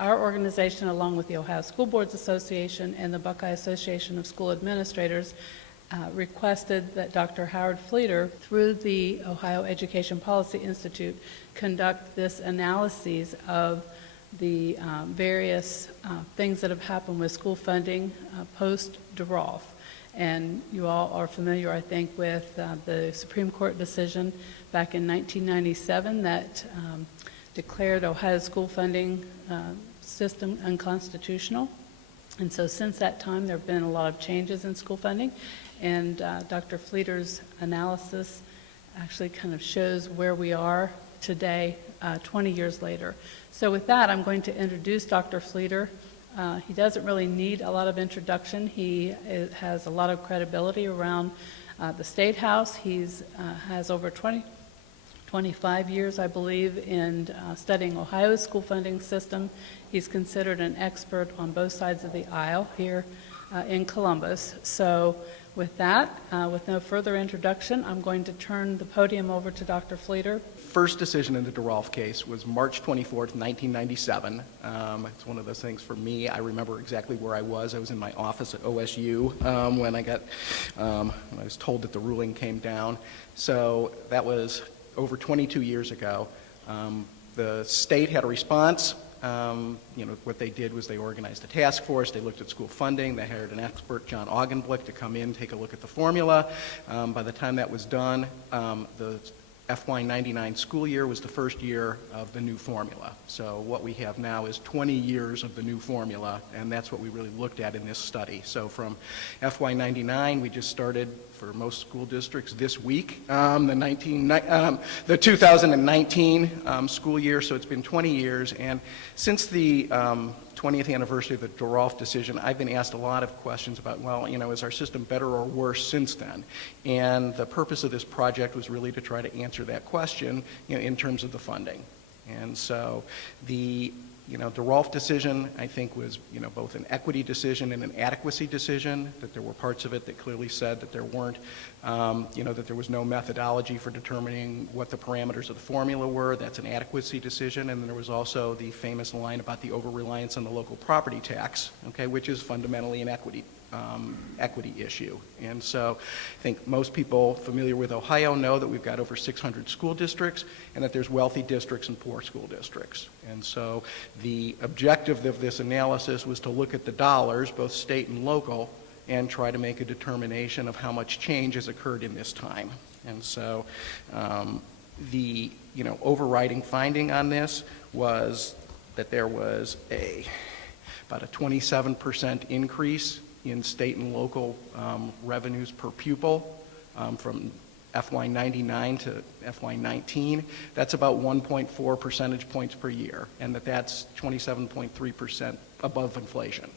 our organization, along with the Ohio School Boards Association and the Buckeye Association of School Administrators, requested that Dr. Howard Fleeter, through the Ohio Education Policy Institute, conduct this analysis of the various things that have happened with school funding post-DeRolph. And you all are familiar, I think, with the Supreme Court decision back in 1997 that declared Ohio's school funding system unconstitutional. And so since that time, there have been a lot of changes in school funding. And Dr. Fleeter's analysis actually kind of shows where we are today, 20 years later. So with that, I'm going to introduce Dr. Fleeter. He doesn't really need a lot of introduction. He has a lot of credibility around the Statehouse. He's has over 25 years, I believe, in studying Ohio's school funding system. He's considered an expert on both sides of the aisle here in Columbus. So with that, with no further introduction, I'm going to turn the podium over to Dr. Fleeter. First decision in the DeRolph case was March 24th, 1997. It's one of those things for me. I remember exactly where I was. I was in my office at OSU when I was told that the ruling came down. So that was over 22 years ago. The state had a response. What they did was they organized a task force. They looked at school funding. They hired an expert, John Augenblick, to come in, take a look at the formula. By the time that was done, the FY99 school year was the first year of the new formula. So what we have now is 20 years of the new formula, and that's what we really looked at in this study. So from FY99, we just started for most school districts this week, the 2019 school year, so it's been 20 years. And since the 20th anniversary of the DeRolph decision, I've been asked a lot of questions about, well, is our system better or worse since then? And the purpose of this project was really to try to answer that question, in terms of the funding. And so the DeRolph decision, I think, was, both an equity decision and an adequacy decision, that there were parts of it that clearly said that there weren't, that there was no methodology for determining what the parameters of the formula were. That's an adequacy decision. And then there was also the famous line about the over-reliance on the local property tax, okay, which is fundamentally an equity issue. And so I think most people familiar with Ohio know that we've got over 600 school districts and that there's wealthy districts and poor school districts. And so the objective of this analysis was to look at the dollars, both state and local, and try to make a determination of how much change has occurred in this time. And so the overriding finding on this was that there was about a 27% increase in state and local revenues per pupil from FY99 to FY19. That's about 1.4 percentage points per year, and that's 27.3% above inflation.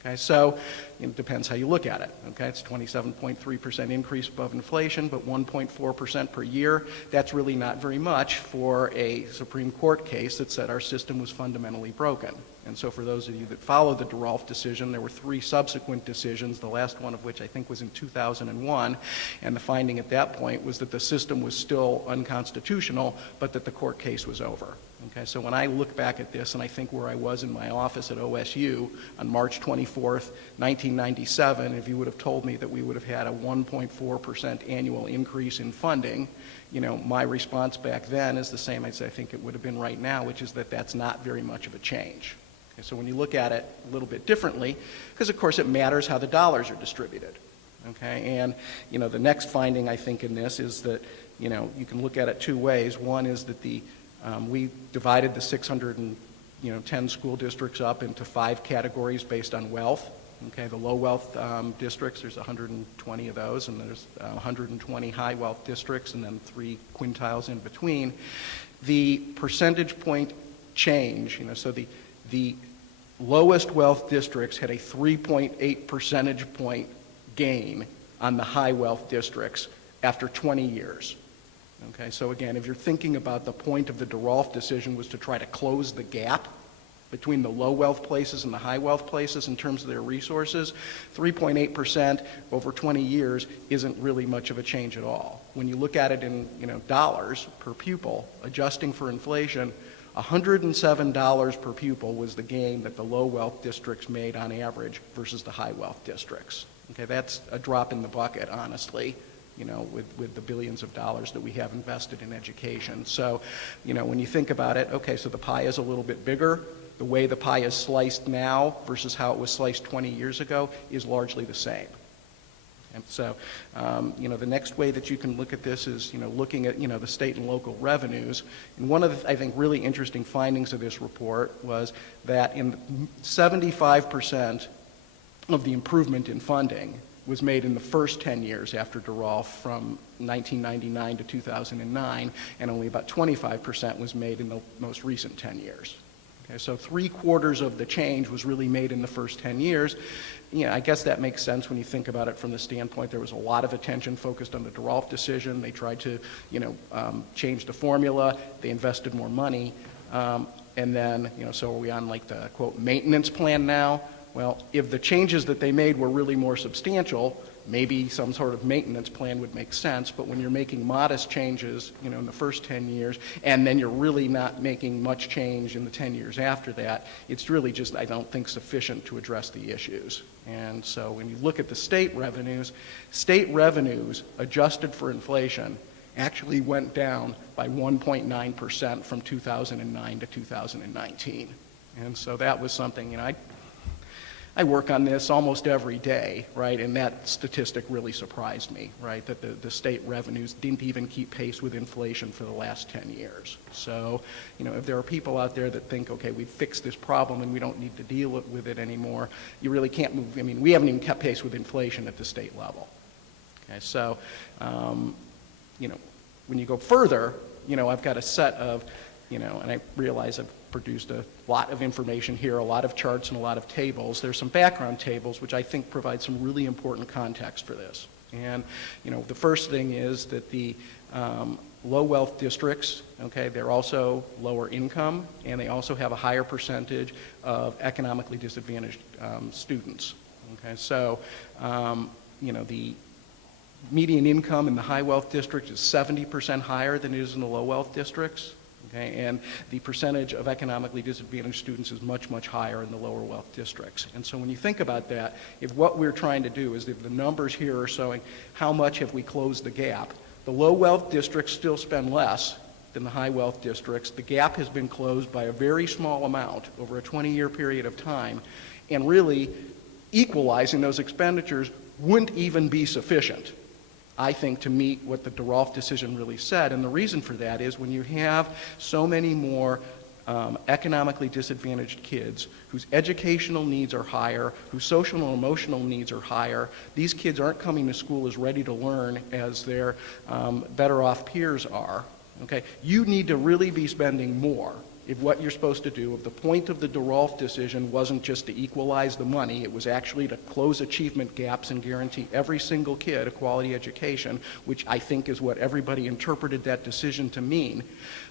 Okay, so it depends how you look at it. Okay, it's 27.3% increase above inflation, but 1.4% per year. That's really not very much for a Supreme Court case that said our system was fundamentally broken. And so for those of you that followed the DeRolph decision, there were 3 subsequent decisions, the last one of which I think was in 2001, and the finding at that point was that the system was still unconstitutional, but that the court case was over. Okay, so when I look back at this and I think where I was in my office at OSU on March 24th, 1997, if you would have told me that we would have had a 1.4% annual increase in funding, my response back then is the same as I think it would have been right now, which is that that's not very much of a change. Okay, so when you look at it a little bit differently, because of course it matters how the dollars are distributed. Okay, and the next finding I think in this is that you can look at it 2 ways. One is that we divided the 610 school districts up into 5 categories based on wealth. Okay, the low wealth districts, there's 120 of those, and there's 120 high wealth districts, and then 3 quintiles in between. The percentage point change, so the lowest wealth districts had a 3.8 percentage point gain on the high wealth districts after 20 years. Okay, so again, if you're thinking about the point of the DeRolph decision was to try to close the gap between the low wealth places and the high wealth places in terms of their resources, 3.8% over 20 years isn't really much of a change at all. When you look at it in dollars per pupil, adjusting for inflation, $107 per pupil was the gain that the low wealth districts made on average versus the high wealth districts. Okay, that's a drop in the bucket, honestly, you know, with the billions of dollars that we have invested in education. So, you know, when you think about it, okay, so the pie is a little bit bigger. The way the pie is sliced now versus how it was sliced 20 years ago is largely the same. And so, you know, the next way that you can look at this is, you know, looking at, you know, the state and local revenues. And one of the, I think, really interesting findings of this report was that in 75% of the improvement in funding was made in the first 10 years after DeRolph, from 1999 to 2009, and only about 25% was made in the most recent 10 years. Okay, so 3/4 of the change was really made in the first 10 years. You know, I guess that makes sense when you think about it from the standpoint there was a lot of attention focused on the DeRolph decision. They tried to, you know, change the formula. They invested more money. And then, you know, so are we on like the, quote, maintenance plan now? Well, if the changes that they made were really more substantial, maybe some sort of maintenance plan would make sense, but when you're making modest changes, you know, in the first 10 years, and then you're really not making much change in the 10 years after that, it's really just, I don't think, sufficient to address the issues. And so when you look at the state revenues adjusted for inflation actually went down by 1.9% from 2009 to 2019. And so that was something, you know, I work on this almost every day, right, and that statistic really surprised me, right, that the state revenues didn't even keep pace with inflation for the last 10 years. So, you know, if there are people out there that think, okay, we've fixed this problem and we don't need to deal with it anymore, you really can't move. I mean, we haven't even kept pace with inflation at the state level. Okay, so, you know, when you go further, you know, I've got a set of, you know, and I realize I've produced a lot of information here, a lot of charts and a lot of tables. There's some background tables which I think provide some really important context for this. And, you know, the first thing is that the low wealth districts, okay, they're also lower income, and they also have a higher percentage of economically disadvantaged students. Okay, so, you know, the median income in the high wealth district is 70% higher than it is in the low wealth districts. Okay, and the percentage of economically disadvantaged students is much, much higher in the lower wealth districts. And so when you think about that, if what we're trying to do is, if the numbers here are showing how much have we closed the gap, the low wealth districts still spend less than the high wealth districts. The gap has been closed by a very small amount over a 20-year period of time, and really equalizing those expenditures wouldn't even be sufficient, I think, to meet what the DeRolph decision really said. And the reason for that is when you have so many more economically disadvantaged kids whose educational needs are higher, whose social and emotional needs are higher, these kids aren't coming to school as ready to learn as their better off peers are. Okay? You need to really be spending more if what you're supposed to do, if the point of the DeRolph decision wasn't just to equalize the money, it was actually to close achievement gaps and guarantee every single kid a quality education, which I think is what everybody interpreted that decision to mean.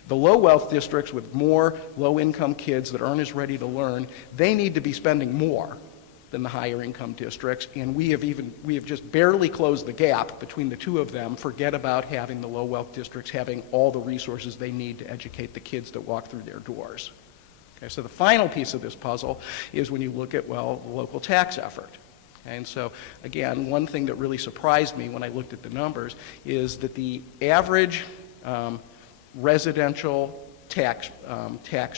The low wealth districts with more low income kids that aren't as ready to learn, they need to be spending more than the higher income districts, and we have just barely closed the gap between the two of them. Forget about having the low wealth districts having all the resources they need to educate the kids that walk through their doors. Okay, so the final piece of this puzzle is when you look at, well, the local tax effort. And so, again, one thing that really surprised me when I looked at the numbers is that the average residential tax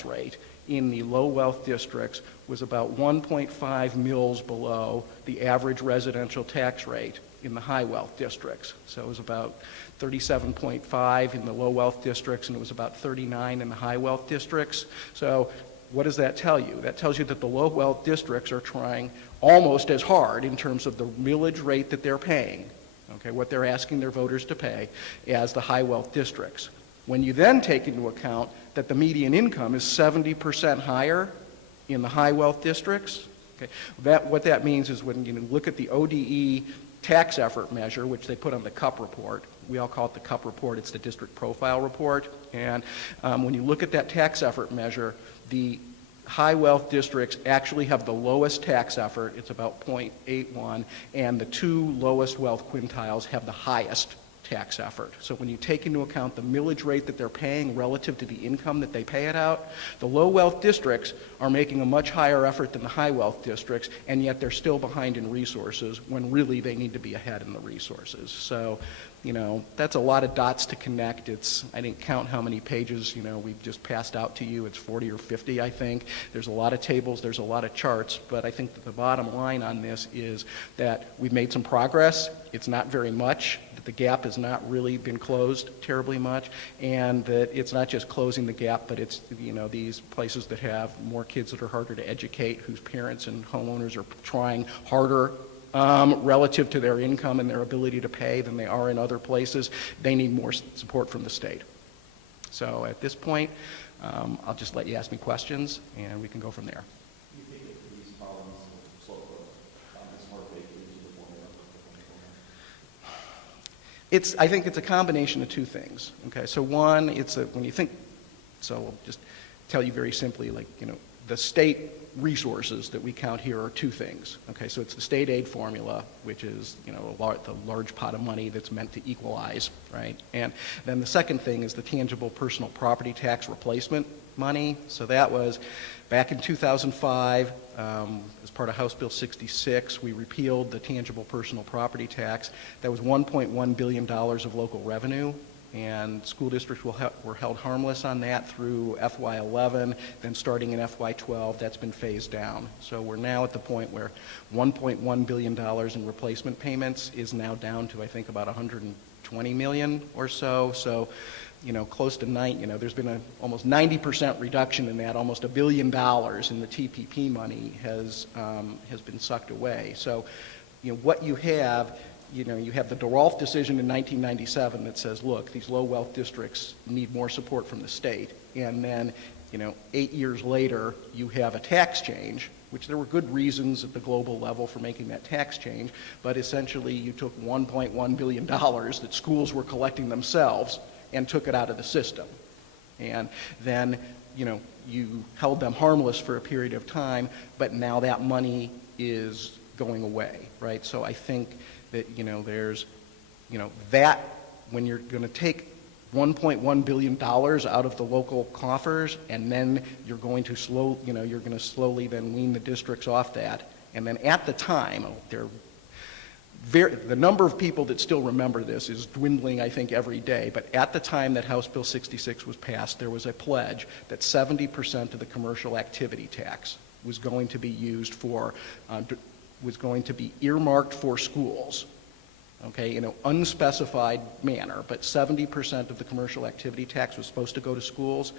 rate in the low wealth districts was about 1.5 mils below the average residential tax rate in the high wealth districts. So it was about 37.5 in the low wealth districts, and it was about 39 in the high wealth districts. So what does that tell you? That tells you that the low wealth districts are trying almost as hard in terms of the millage rate that they're paying, okay, what they're asking their voters to pay, as the high wealth districts. When you then take into account that the median income is 70% higher in the high wealth districts, okay, what that means is when you look at the ODE tax effort measure, which they put on the CUP report, we all call it the CUP report, it's the district profile report, and when you look at that tax effort measure, the high wealth districts actually have the lowest tax effort, it's about 0.81, and the two lowest wealth quintiles have the highest tax effort. So when you take into account the millage rate that they're paying relative to the income that they pay it out, the low wealth districts are making a much higher effort than the high wealth districts, and yet they're still behind in resources when really they need to be ahead in the resources. So, you know, that's a lot of dots to connect. I didn't count how many pages, you know, we've just passed out to you. It's 40 or 50, I think. There's a lot of tables, there's a lot of charts, but I think that the bottom line on this is that we've made some progress. It's not very much, that the gap has not really been closed terribly much, and that it's not just closing the gap, but it's, you know, these places that have more kids that are harder to educate, whose parents and homeowners are trying harder relative to their income and their ability to pay than they are in other places, they need more support from the state. So at this point, I'll just let you ask me questions, and we can go from there. Do you think that these problems will slow growth? It's hard to use the formula. I think it's a combination of two things. Okay, so one, when you think, so I'll just tell you very simply, like, you know, the state resources that we count here are two things. Okay, so it's the state aid formula, which is, you know, the large pot of money that's meant to equalize, right? And then the second thing is the tangible personal property tax replacement money. So that was back in 2005, as part of House Bill 66, we repealed the tangible personal property tax. That was $1.1 billion of local revenue. And school districts were held harmless on that through FY11, then starting in FY12, that's been phased down. So we're now at the point where $1.1 billion in replacement payments is now down to, I think, about 120 million or so. So, you know, close to there's been an almost 90% reduction in that. Almost $1 billion in the TPP money has been sucked away. So, you know, what you have, you know, you have the DeRolph decision in 1997 that says, look, these low wealth districts need more support from the state. And then, you know, 8 years later, you have a tax change, which there were good reasons at the global level for making that tax change, but essentially you took $1.1 billion that schools were collecting themselves and took it out of the system. And then, you know, you held them harmless for a period of time, but now that money is going away, right? So I think that, you know, there's, you know, that when you're going to take $1.1 billion out of the local coffers, and then you're going to slowly then wean the districts off that. And then at the time, the number of people that still remember this is dwindling, I think, every day. But at the time that House Bill 66 was passed, there was a pledge that 70% of the commercial activity tax was going to be used for was going to be earmarked for schools, okay, in an unspecified manner, but 70% of the commercial activity tax was supposed to go to schools.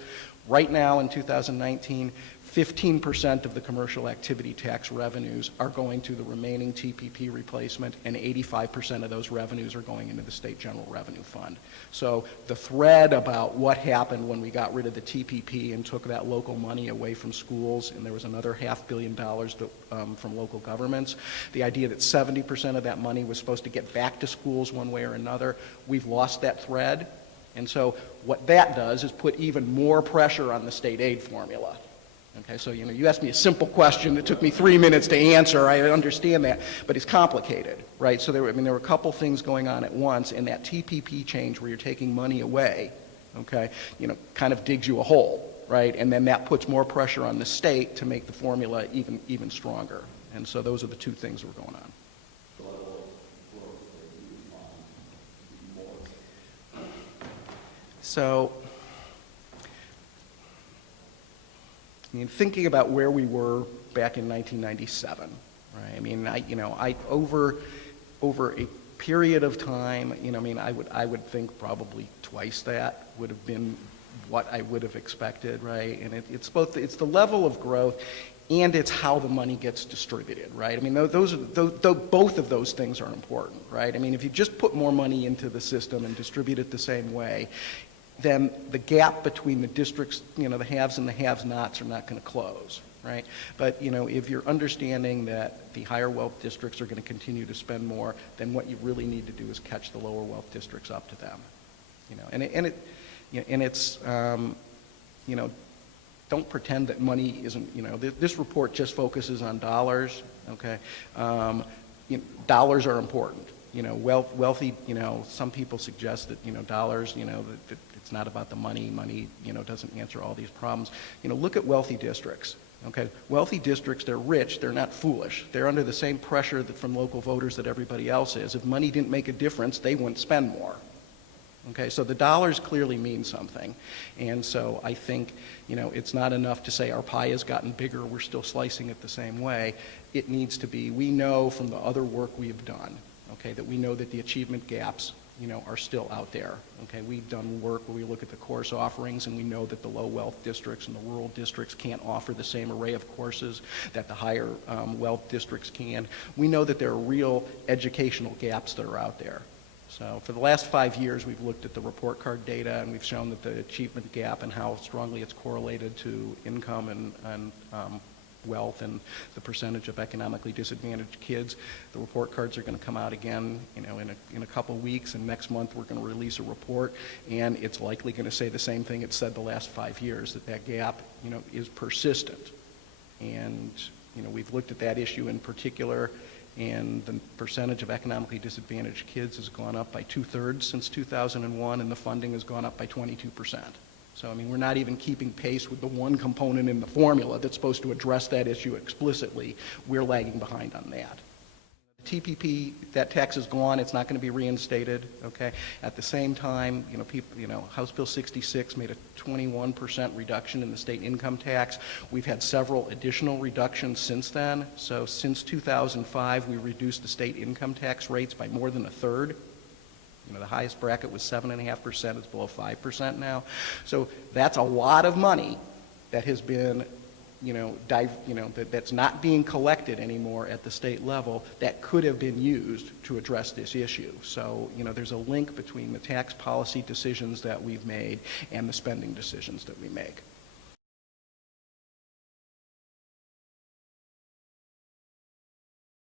Right now in 2019, 15% of the commercial activity tax revenues are going to the remaining TPP replacement, and 85% of those revenues are going into the state general revenue fund. So the thread about what happened when we got rid of the TPP and took that local money away from schools, and there was another $500 million from local governments, the idea that 70% of that money was supposed to get back to schools one way or another, we've lost that thread. And so what that does is put even more pressure on the state aid formula. Okay, so, you know, you asked me a simple question that took me 3 minutes to answer. I understand that, but it's complicated, right? So there were a couple things going on at once, and that TPP change where you're taking money away, okay, you know, kind of digs you a hole, right? And then that puts more pressure on the state to make the formula even stronger. And so those are the two things that were going on. So, I mean, thinking about where we were back in 1997, right? I mean, over a period of time, you know, I mean, I would think probably twice that would have been what I would have expected, right? And it's the level of growth, and it's how the money gets distributed, right? I mean, both of those things are important, right? I mean, if you just put more money into the system and distribute it the same way, then the gap between the districts, you know, the haves and the have-nots are not going to close, right? But, you know, if you're understanding that the higher wealth districts are going to continue to spend more, then what you really need to do is catch the lower wealth districts up to them, you know. Don't pretend that money isn't, you know, this report just focuses on dollars, okay? Dollars are important, wealthy, some people suggest that, dollars, that it's not about the money. Money, doesn't answer all these problems. Look at wealthy districts. Okay, wealthy districts, they're rich, they're not foolish. They're under the same pressure from local voters that everybody else is. If money didn't make a difference, they wouldn't spend more. Okay, so the dollars clearly mean something. And so I think, it's not enough to say our pie has gotten bigger, we're still slicing it the same way. It needs to be, we know from the other work we've done, okay, that we know that the achievement gaps, are still out there. Okay, we've done work where we look at the course offerings and we know that the low wealth districts and the rural districts can't offer the same array of courses that the higher wealth districts can. We know that there are real educational gaps that are out there. So for the last 5 years, we've looked at the report card data and we've shown that the achievement gap and how strongly it's correlated to income and wealth and the percentage of economically disadvantaged kids. The report cards are going to come out again, in a couple weeks, and next month we're going to release a report, and it's likely going to say the same thing it said the last 5 years, that gap, is persistent. And, we've looked at that issue in particular, and the percentage of economically disadvantaged kids has gone up by 2/3 since 2001, and the funding has gone up by 22%. So, we're not even keeping pace with the one component in the formula that's supposed to address that issue explicitly. We're lagging behind on that. The TPP, that tax is gone. It's not going to be reinstated, okay? At the same time, House Bill 66 made a 21% reduction in the state income tax. We've had several additional reductions since then. So since 2005, we reduced the state income tax rates by more than 1/3. The highest bracket was 7.5%. It's below 5% now. So that's a lot of money that has been, that's not being collected anymore at the state level that could have been used to address this issue. So, there's a link between the tax policy decisions that we've made and the spending decisions that we make.